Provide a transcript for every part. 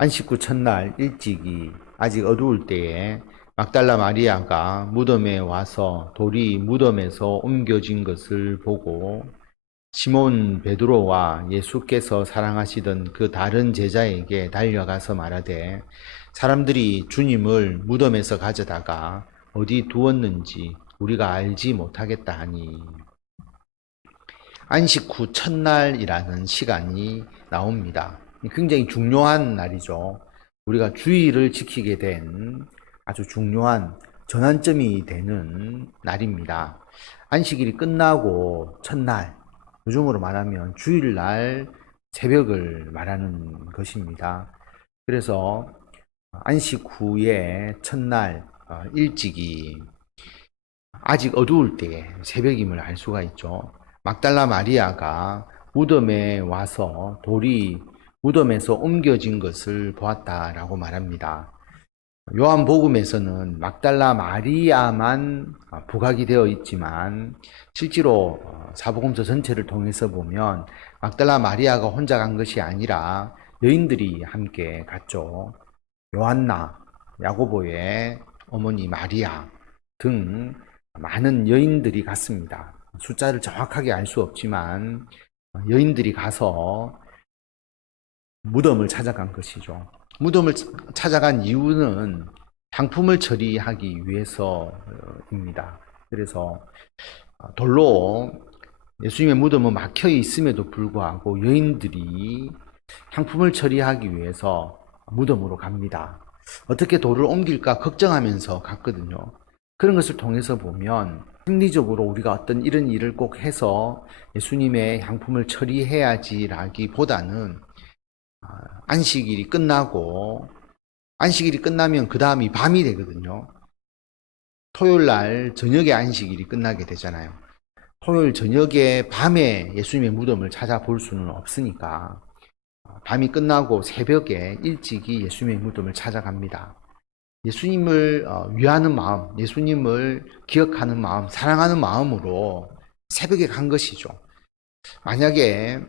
안식 후 첫날 일찍이 아직 어두울 때에 막달라 마리아가 무덤에 와서 돌이 무덤에서 옮겨진 것을 보고 시몬 베드로와 예수께서 사랑하시던 그 다른 제자에게 달려가서 말하되 사람들이 주님을 무덤에서 가져다가 어디 두었는지 우리가 알지 못하겠다 하니, 안식 후 첫날이라는 시간이 나옵니다. 굉장히 중요한 날이죠. 우리가 주의를 지키게 된 아주 중요한 전환점이 되는 날입니다. 안식일이 끝나고 첫날, 요즘으로 말하면 주일날 새벽을 말하는 것입니다. 그래서 안식 후에 첫날 일찍이 아직 어두울 때에 새벽임을 알 수가 있죠. 막달라 마리아가 무덤에 와서 돌이 무덤에서 옮겨진 것을 보았다라고 말합니다. 요한복음에서는 막달라 마리아만 부각이 되어 있지만 실제로 사복음서 전체를 통해서 보면 막달라 마리아가 혼자 간 것이 아니라 여인들이 함께 갔죠. 요한나, 야고보의 어머니 마리아 등 많은 여인들이 갔습니다. 숫자를 정확하게 알 수 없지만 여인들이 가서 무덤을 찾아간 것이죠. 무덤을 찾아간 이유는 향품을 처리하기 위해서입니다. 그래서 돌로 예수님의 무덤은 막혀 있음에도 불구하고 여인들이 향품을 처리하기 위해서 무덤으로 갑니다. 어떻게 돌을 옮길까 걱정하면서 갔거든요. 그런 것을 통해서 보면 심리적으로 우리가 어떤 이런 일을 꼭 해서 예수님의 향품을 처리해야지라기보다는 안식일이 끝나고, 안식일이 끝나면 그 다음이 밤이 되거든요. 토요일 날 저녁에 안식일이 끝나게 되잖아요. 토요일 저녁에 밤에 예수님의 무덤을 찾아볼 수는 없으니까 밤이 끝나고 새벽에 일찍이 예수님의 무덤을 찾아갑니다. 예수님을 위하는 마음, 예수님을 기억하는 마음, 사랑하는 마음으로 새벽에 간 것이죠. 만약에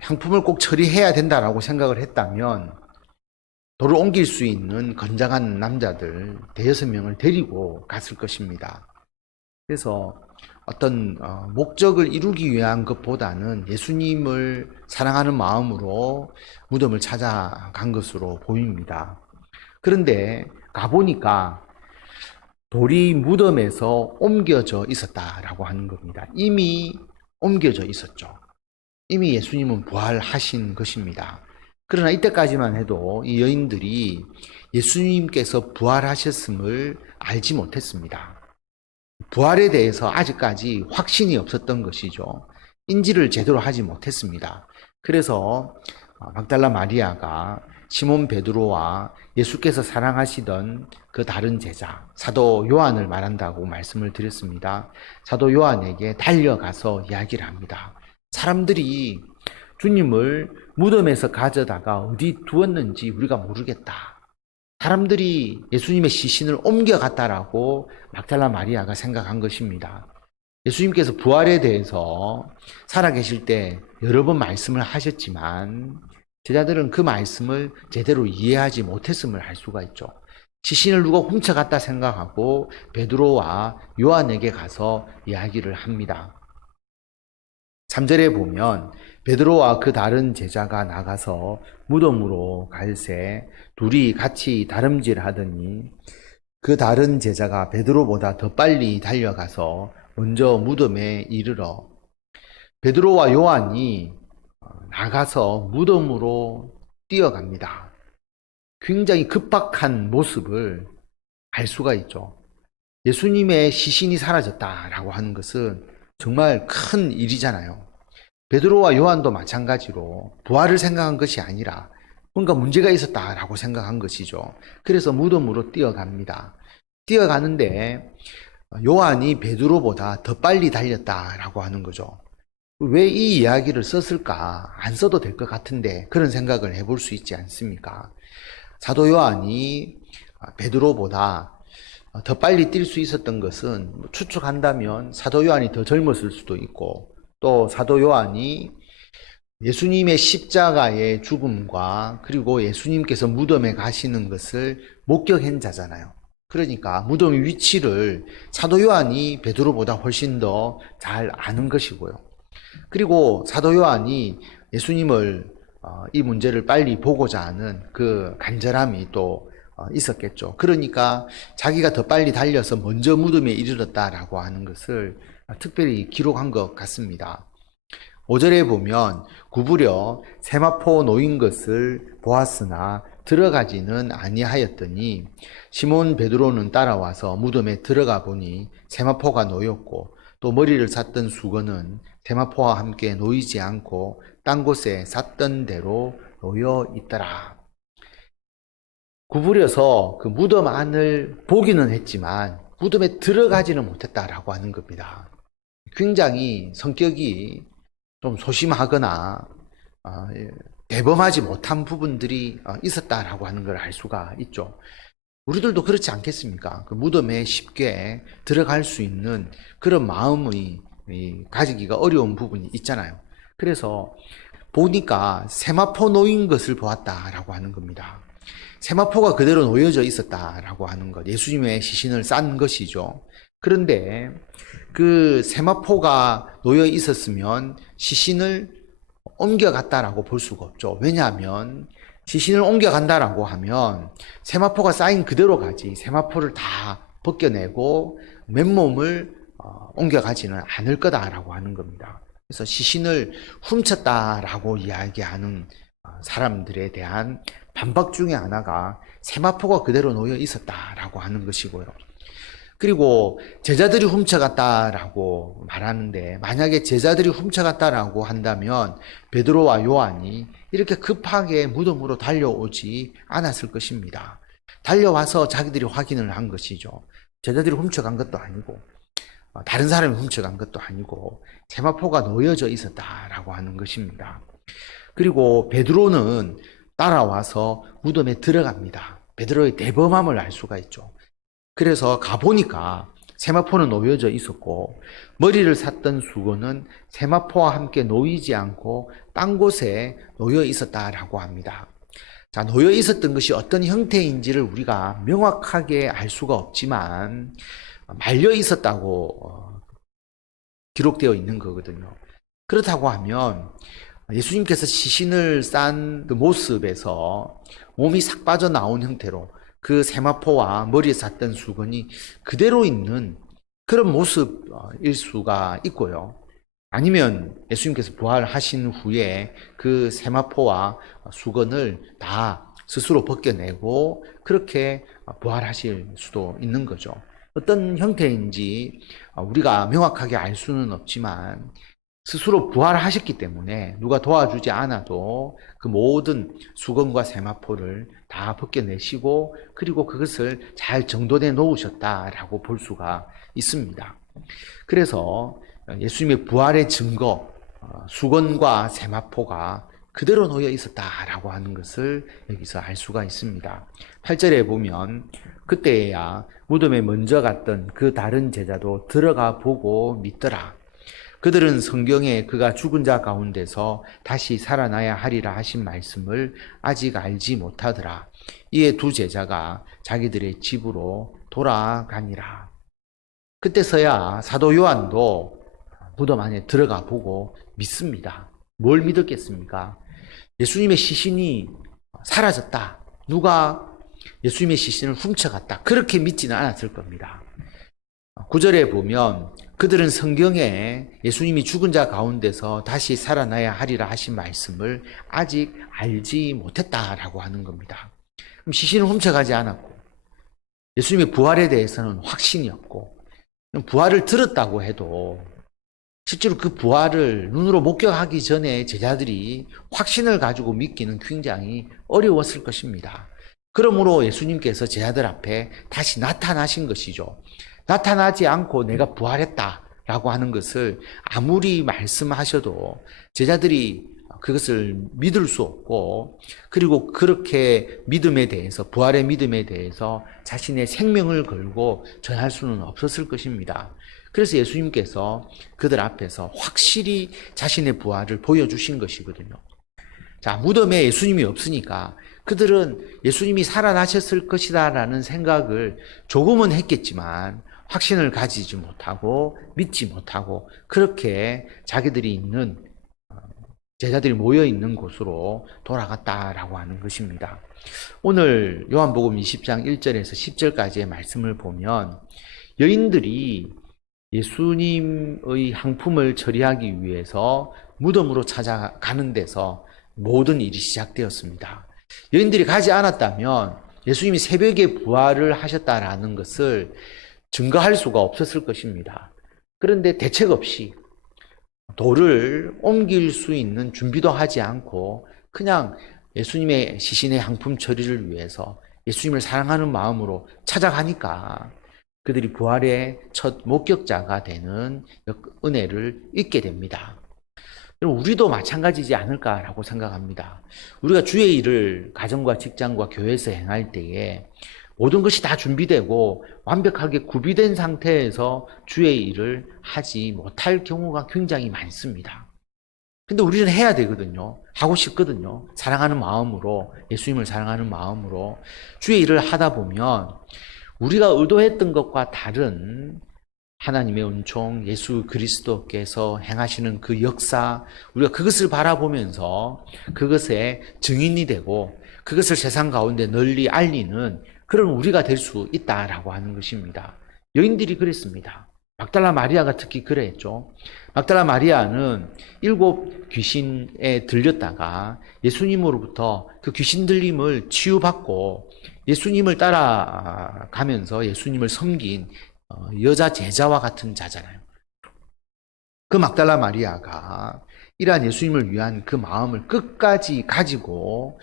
향품을 꼭 처리해야 된다라고 생각을 했다면 돌을 옮길 수 있는 건장한 남자들 대여섯 명을 데리고 갔을 것입니다. 그래서 어떤 목적을 이루기 위한 것보다는 예수님을 사랑하는 마음으로 무덤을 찾아간 것으로 보입니다. 그런데 가보니까 돌이 무덤에서 옮겨져 있었다라고 하는 겁니다. 이미 옮겨져 있었죠. 이미 예수님은 부활하신 것입니다. 그러나 이때까지만 해도 이 여인들이 예수님께서 부활하셨음을 알지 못했습니다. 부활에 대해서 아직까지 확신이 없었던 것이죠. 인지를 제대로 하지 못했습니다. 그래서 막달라 마리아가 시몬 베드로와 예수께서 사랑하시던 그 다른 제자 사도 요한을 말한다고 말씀을 드렸습니다. 사도 요한에게 달려가서 이야기를 합니다. 사람들이 주님을 무덤에서 가져다가 어디 두었는지 우리가 모르겠다. 사람들이 예수님의 시신을 옮겨갔다라고 막달라 마리아가 생각한 것입니다. 예수님께서 부활에 대해서 살아계실 때 여러 번 말씀을 하셨지만 제자들은 그 말씀을 제대로 이해하지 못했음을 알 수가 있죠. 시신을 누가 훔쳐갔다 생각하고 베드로와 요한에게 가서 이야기를 합니다. 3절에 보면 베드로와 그 다른 제자가 나가서 무덤으로 갈새 둘이 같이 다름질하더니 그 다른 제자가 베드로보다 더 빨리 달려가서 먼저 무덤에 이르러 베드로와 요한이 나가서 무덤으로 뛰어갑니다. 굉장히 급박한 모습을 알 수가 있죠. 예수님의 시신이 사라졌다라고 하는 것은 정말 큰 일이잖아요. 베드로와 요한도 마찬가지로 부활을 생각한 것이 아니라 뭔가 문제가 있었다라고 생각한 것이죠. 그래서 무덤으로 뛰어갑니다. 뛰어가는데 요한이 베드로보다 더 빨리 달렸다라고 하는 거죠. 왜 이 이야기를 썼을까? 안 써도 될 것 같은데 그런 생각을 해볼 수 있지 않습니까? 사도 요한이 베드로보다 더 빨리 뛸 수 있었던 것은 추측한다면 사도 요한이 더 젊었을 수도 있고 또 사도 요한이 예수님의 십자가의 죽음과 그리고 예수님께서 무덤에 가시는 것을 목격한 자잖아요. 그러니까 무덤의 위치를 사도 요한이 베드로보다 훨씬 더 잘 아는 것이고요. 그리고 사도 요한이 예수님을 이 문제를 빨리 보고자 하는 그 간절함이 또 있었겠죠. 그러니까 자기가 더 빨리 달려서 먼저 무덤에 이르렀다라고 하는 것을 특별히 기록한 것 같습니다. 5절에 보면 구부려 세마포 놓인 것을 보았으나 들어가지는 아니하였더니 시몬 베드로는 따라와서 무덤에 들어가 보니 세마포가 놓였고 또 머리를 쌌던 수건은 세마포와 함께 놓이지 않고 딴 곳에 쌌던 대로 놓여 있더라. 구부려서 그 무덤 안을 보기는 했지만 무덤에 들어가지는 못했다라고 하는 겁니다. 굉장히 성격이 좀 소심하거나 대범하지 못한 부분들이 있었다라고 하는 걸 알 수가 있죠. 우리들도 그렇지 않겠습니까? 그 무덤에 쉽게 들어갈 수 있는 그런 마음이 가지기가 어려운 부분이 있잖아요. 그래서 보니까 세마포 놓인 것을 보았다라고 하는 겁니다. 세마포가 그대로 놓여져 있었다라고 하는 것, 예수님의 시신을 싼 것이죠. 그런데 그 세마포가 놓여 있었으면 시신을 옮겨갔다라고 볼 수가 없죠. 왜냐하면 시신을 옮겨간다라고 하면 세마포가 쌓인 그대로 가지, 세마포를 다 벗겨내고 맨몸을 옮겨가지는 않을 거다라고 하는 겁니다. 그래서 시신을 훔쳤다라고 이야기하는 사람들에 대한 반박 중에 하나가 세마포가 그대로 놓여 있었다라고 하는 것이고요. 그리고 제자들이 훔쳐갔다라고 말하는데, 만약에 제자들이 훔쳐갔다라고 한다면 베드로와 요한이 이렇게 급하게 무덤으로 달려오지 않았을 것입니다. 달려와서 자기들이 확인을 한 것이죠. 제자들이 훔쳐간 것도 아니고 다른 사람이 훔쳐간 것도 아니고 세마포가 놓여져 있었다라고 하는 것입니다. 그리고 베드로는 따라와서 무덤에 들어갑니다. 베드로의 대범함을 알 수가 있죠. 그래서 가보니까 세마포는 놓여져 있었고 머리를 쌌던 수건은 세마포와 함께 놓이지 않고 딴 곳에 놓여 있었다라고 합니다. 자, 놓여 있었던 것이 어떤 형태인지를 우리가 명확하게 알 수가 없지만 말려 있었다고 기록되어 있는 거거든요. 그렇다고 하면 예수님께서 시신을 싼 그 모습에서 몸이 싹 빠져나온 형태로 그 세마포와 머리에 쌌던 수건이 그대로 있는 그런 모습일 수가 있고요. 아니면 예수님께서 부활하신 후에 그 세마포와 수건을 다 스스로 벗겨내고 그렇게 부활하실 수도 있는 거죠. 어떤 형태인지 우리가 명확하게 알 수는 없지만 스스로 부활하셨기 때문에 누가 도와주지 않아도 그 모든 수건과 세마포를 다 벗겨내시고 그리고 그것을 잘 정돈해 놓으셨다라고 볼 수가 있습니다. 그래서 예수님의 부활의 증거, 수건과 세마포가 그대로 놓여 있었다라고 하는 것을 여기서 알 수가 있습니다. 8절에 보면 그때야 무덤에 먼저 갔던 그 다른 제자도 들어가 보고 믿더라. 그들은 성경에 그가 죽은 자 가운데서 다시 살아나야 하리라 하신 말씀을 아직 알지 못하더라. 이에 두 제자가 자기들의 집으로 돌아가니라. 그때서야 사도 요한도 무덤 안에 들어가 보고 믿습니다. 뭘 믿었겠습니까? 예수님의 시신이 사라졌다. 누가 예수님의 시신을 훔쳐갔다. 그렇게 믿지는 않았을 겁니다. 9절에 보면 그들은 성경에 예수님이 죽은 자 가운데서 다시 살아나야 하리라 하신 말씀을 아직 알지 못했다라고 하는 겁니다. 그럼 시신을 훔쳐가지 않았고 예수님의 부활에 대해서는 확신이 없고 부활을 들었다고 해도 실제로 그 부활을 눈으로 목격하기 전에 제자들이 확신을 가지고 믿기는 굉장히 어려웠을 것입니다. 그러므로 예수님께서 제자들 앞에 다시 나타나신 것이죠. 나타나지 않고 내가 부활했다라고 하는 것을 아무리 말씀하셔도 제자들이 그것을 믿을 수 없고 그리고 그렇게 믿음에 대해서 부활의 믿음에 대해서 자신의 생명을 걸고 전할 수는 없었을 것입니다. 그래서 예수님께서 그들 앞에서 확실히 자신의 부활을 보여주신 것이거든요. 자, 무덤에 예수님이 없으니까 그들은 예수님이 살아나셨을 것이다 라는 생각을 조금은 했겠지만 확신을 가지지 못하고 믿지 못하고 그렇게 자기들이 있는 제자들이 모여 있는 곳으로 돌아갔다라고 하는 것입니다. 오늘 요한복음 20장 1절에서 10절까지의 말씀을 보면 여인들이 예수님의 항품을 처리하기 위해서 무덤으로 찾아가는 데서 모든 일이 시작되었습니다. 여인들이 가지 않았다면 예수님이 새벽에 부활을 하셨다라는 것을 증거할 수가 없었을 것입니다. 그런데 대책 없이 돌을 옮길 수 있는 준비도 하지 않고 그냥 예수님의 시신의 항품 처리를 위해서 예수님을 사랑하는 마음으로 찾아가니까 그들이 부활의 첫 목격자가 되는 은혜를 잊게 됩니다. 우리도 마찬가지지 않을까라고 생각합니다. 우리가 주의 일을 가정과 직장과 교회에서 행할 때에 모든 것이 다 준비되고 완벽하게 구비된 상태에서 주의 일을 하지 못할 경우가 굉장히 많습니다. 근데 우리는 해야 되거든요. 하고 싶거든요. 사랑하는 마음으로, 예수님을 사랑하는 마음으로 주의 일을 하다 보면 우리가 의도했던 것과 다른 하나님의 은총, 예수 그리스도께서 행하시는 그 역사, 우리가 그것을 바라보면서 그것의 증인이 되고 그것을 세상 가운데 널리 알리는 그런 우리가 될 수 있다라고 하는 것입니다. 여인들이 그랬습니다. 막달라 마리아가 특히 그랬죠. 막달라 마리아는 7 귀신에 들렸다가 예수님으로부터 그 귀신 들림을 치유받고 예수님을 따라가면서 예수님을 섬긴 여자 제자와 같은 자잖아요. 그 막달라 마리아가 이러한 예수님을 위한 그 마음을 끝까지 가지고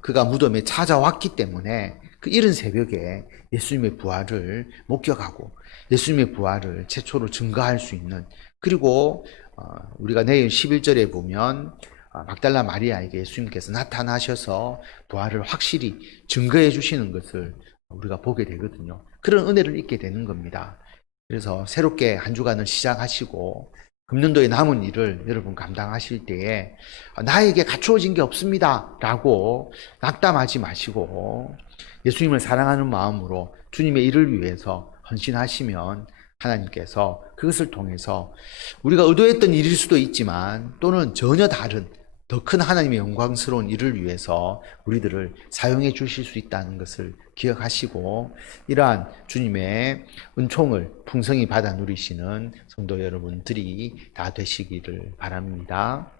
그가 무덤에 찾아왔기 때문에 그 이른 새벽에 예수님의 부활을 목격하고 예수님의 부활을 최초로 증거할 수 있는, 그리고 우리가 내일 11절에 보면 막달라 마리아에게 예수님께서 나타나셔서 부활을 확실히 증거해 주시는 것을 우리가 보게 되거든요. 그런 은혜를 잊게 되는 겁니다. 그래서 새롭게 한 주간을 시작하시고 금년도에 남은 일을 여러분 감당하실 때에 나에게 갖추어진 게 없습니다 라고 낙담하지 마시고 예수님을 사랑하는 마음으로 주님의 일을 위해서 헌신하시면 하나님께서 그것을 통해서 우리가 의도했던 일일 수도 있지만 또는 전혀 다른 더 큰 하나님의 영광스러운 일을 위해서 우리들을 사용해 주실 수 있다는 것을 기억하시고 이러한 주님의 은총을 풍성히 받아 누리시는 성도 여러분들이 다 되시기를 바랍니다.